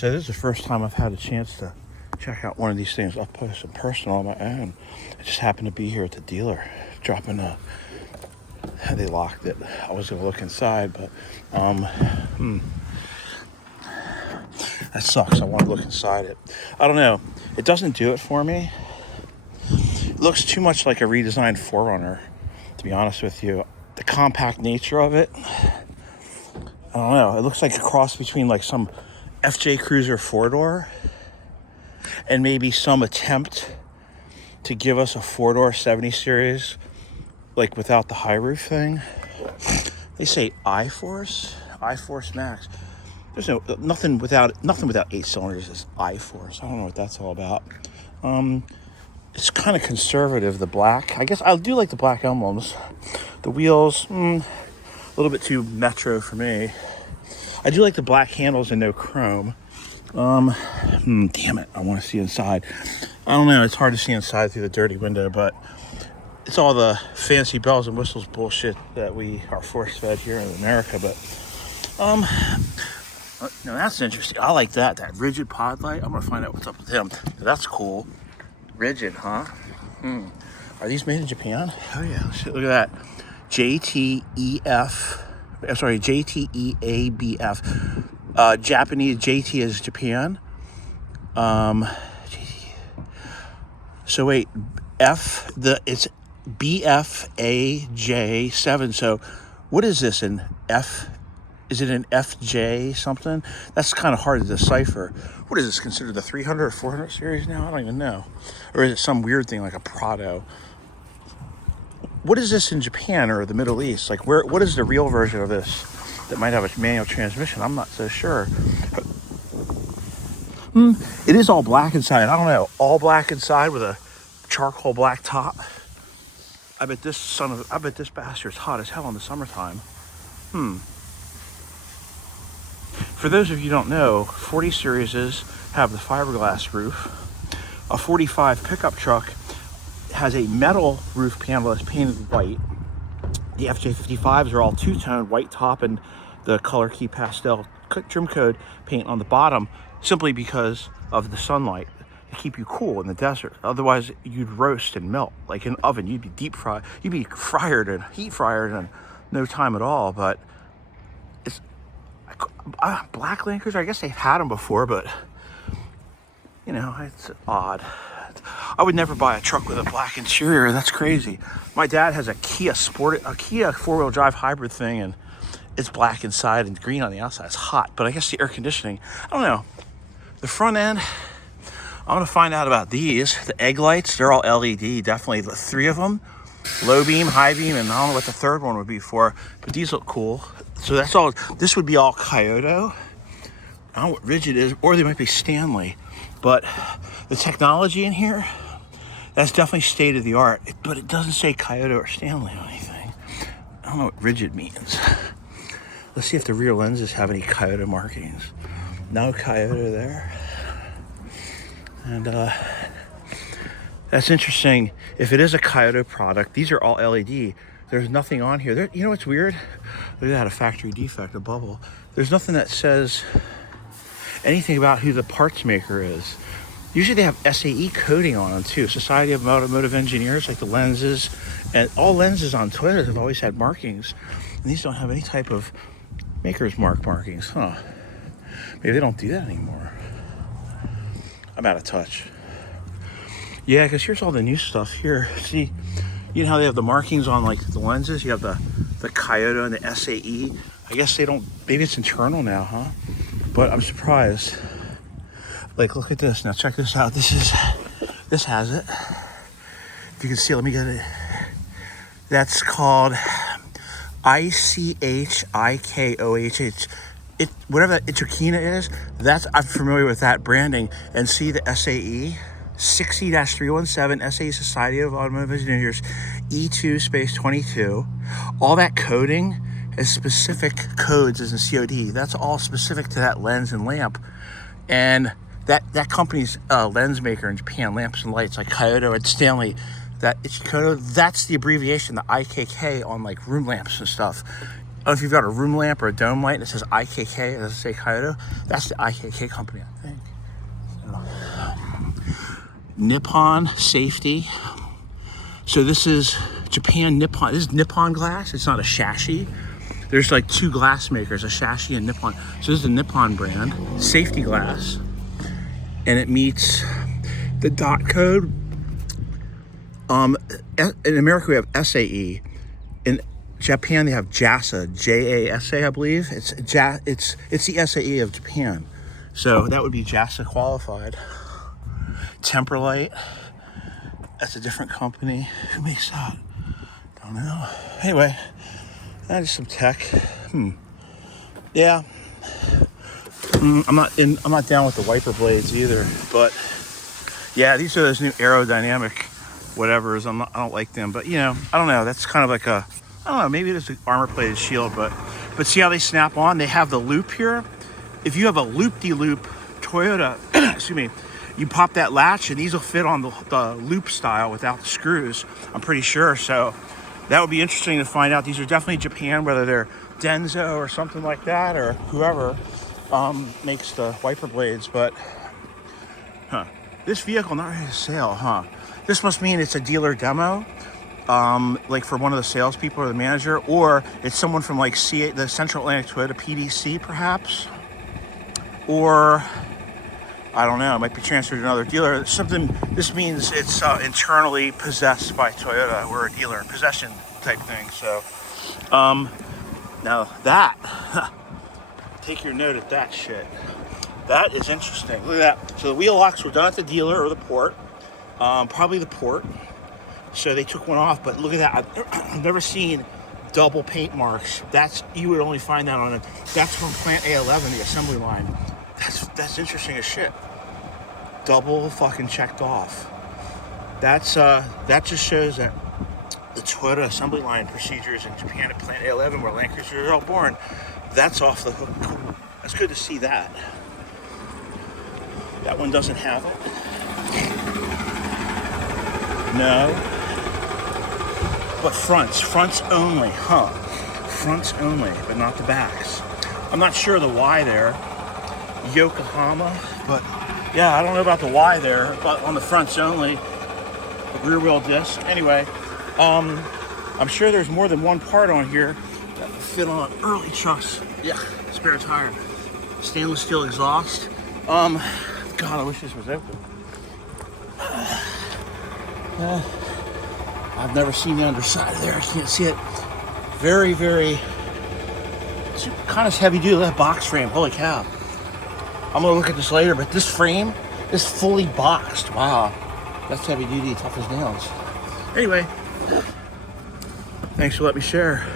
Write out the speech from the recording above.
So this is the first time I've had a chance to check out one of these things up close and personal on my own. I just happened to be here at the dealer, dropping they locked it. I was gonna look inside, but that sucks. I want to look inside it. I don't know. It doesn't do it for me. It looks too much like a redesigned 4Runner, to be honest with you. The compact nature of it, I don't know. It looks like a cross between like some FJ Cruiser 4-door and maybe some attempt to give us a 4-door 70 series, like without the high roof thing. They say I-Force Max. There's nothing without 8 cylinders is I-Force. I don't know what that's all about. It's kind of conservative, the black. I guess I do like the black emblems. The wheels, a little bit too metro for me. I do like the black handles and no chrome. Damn it, I want to see inside. I don't know, it's hard to see inside through the dirty window, but it's all the fancy bells and whistles bullshit that we are force-fed here in America. But no, that's interesting. I like that rigid pod light. I'm gonna find out what's up with him. That's cool. Rigid, huh? Are these made in Japan? Oh yeah, shit, look at that. JTEABF. Japanese. JT is Japan. So wait, it's BFAJ7. So what is this, an F? Is it an FJ something? That's kind of hard to decipher. What is this, considered the 300 or 400 series now? I don't even know. Or is it some weird thing like a Prado? What is this in Japan or the Middle East? Like, what is the real version of this that might have a manual transmission? I'm not so sure. It is all black inside. I don't know. All black inside with a charcoal black top. I bet this bastard's hot as hell in the summertime. For those of you who don't know, 40 series have the fiberglass roof. A 45 pickup truck has a metal roof panel that's painted white. The FJ55s are all two-tone white top and the color key pastel trim code paint on the bottom, simply because of the sunlight to keep you cool in the desert. Otherwise, you'd roast and melt like an oven. You'd be deep fried. You'd be fryered and heat fryered in no time at all. But it's black Land Cruiser. I guess they've had them before, but you know, it's odd. I would never buy a truck with a black interior. That's crazy. My dad has a Kia 4-wheel drive hybrid thing, and it's black inside and green on the outside. It's hot, but I guess the air conditioning, I don't know. The front end, I'm gonna find out about these. The egg lights, they're all LED, definitely the 3 of them. Low beam, high beam, and I don't know what the third one would be for, but these look cool. So that's all, this would be all Kyoto. I don't know what rigid is, or they might be Stanley. But the technology in here, that's definitely state of the art, but it doesn't say Kyoto or Stanley or anything. I don't know what rigid means. Let's see if the rear lenses have any Kyoto markings. No Kyoto there. And that's interesting. If it is a Kyoto product, these are all LED. There's nothing on here. You know what's weird? Look at that, a factory defect, a bubble. There's nothing that says anything about who the parts maker is. Usually they have SAE coding on them too. Society of Automotive Engineers, like the lenses, and all lenses on Toyota have always had markings. And these don't have any type of maker's markings, huh? Maybe they don't do that anymore. I'm out of touch. Yeah, because here's all the new stuff here. See, you know how they have the markings on like the lenses? You have the Kyoto and the SAE. I guess they don't, maybe it's internal now, huh? But I'm surprised. Like, look at this. Now check this out. This has it. If you can see, let me get it. That's called ICHIKOHH. Whatever that Ichokina is, I'm familiar with that branding. And see the SAE 60-317 SAE Society of Automotive Engineers E2 space 22. All that coding is specific codes as in COD. That's all specific to that lens and lamp. And that company's lens maker in Japan, lamps and lights, like Kyoto and Stanley, that's the abbreviation, the IKK on like room lamps and stuff. Oh, if you've got a room lamp or a dome light and it says IKK, does it say Kyoto? That's the IKK company, I think. So, Nippon Safety. So this is Japan Nippon. This is Nippon glass. It's not a Shashi. There's like two glass makers, a Shashi and Nippon. So this is the Nippon brand, safety glass. And it meets the dot code. In America we have SAE. In Japan they have JASA, JASA, I believe. It's the SAE of Japan. So that would be JASA qualified. Temperlite. That's a different company. Who makes that? Don't know. Anyway, that is some tech. Yeah. I'm not down with the wiper blades either, but yeah, these are those new aerodynamic whatevers. I don't like them, but you know, I don't know. That's kind of like I don't know, maybe it's an armor plated shield, but see how they snap on? They have the loop here. If you have a loop-de-loop Toyota, excuse me, you pop that latch and these will fit on the loop style without the screws, I'm pretty sure. So that would be interesting to find out. These are definitely Japan, whether they're Denso or something like that, or whoever makes the wiper blades. But this vehicle not ready to sale, This must mean it's a dealer demo, like for one of the salespeople or the manager, or it's someone from like the Central Atlantic Toyota PDC perhaps, or I don't know, it might be transferred to another dealer. This means it's internally possessed by Toyota or a dealer, possession type thing. So, now that, take your note of that shit. That is interesting. Look at that. So the wheel locks were done at the dealer or the port, probably the port. So they took one off, but look at that. I've never seen double paint marks. You would only find that that's from plant A11, the assembly line. That's interesting as shit. Double fucking checked off. That just shows that the Toyota assembly line procedures in Japan at plant A11, where Land Cruisers are all born, that's off the hook. Cool. That's good to see that. That one doesn't have it. No. But fronts only, Fronts only, but not the backs. I'm not sure the why there. Yokohama, but yeah, I don't know about the why there, but on the fronts only, the rear wheel disc. Anyway, I'm sure there's more than one part on here that will fit on early trucks. Yeah, spare tire, stainless steel exhaust. God, I wish this was open. I've never seen the underside of there. I can't see it. Very, very, it's kind of heavy duty. That box frame, holy cow. I'm gonna look at this later, but this frame is fully boxed. Wow, that's heavy duty, tough as nails. Anyway, thanks for letting me share.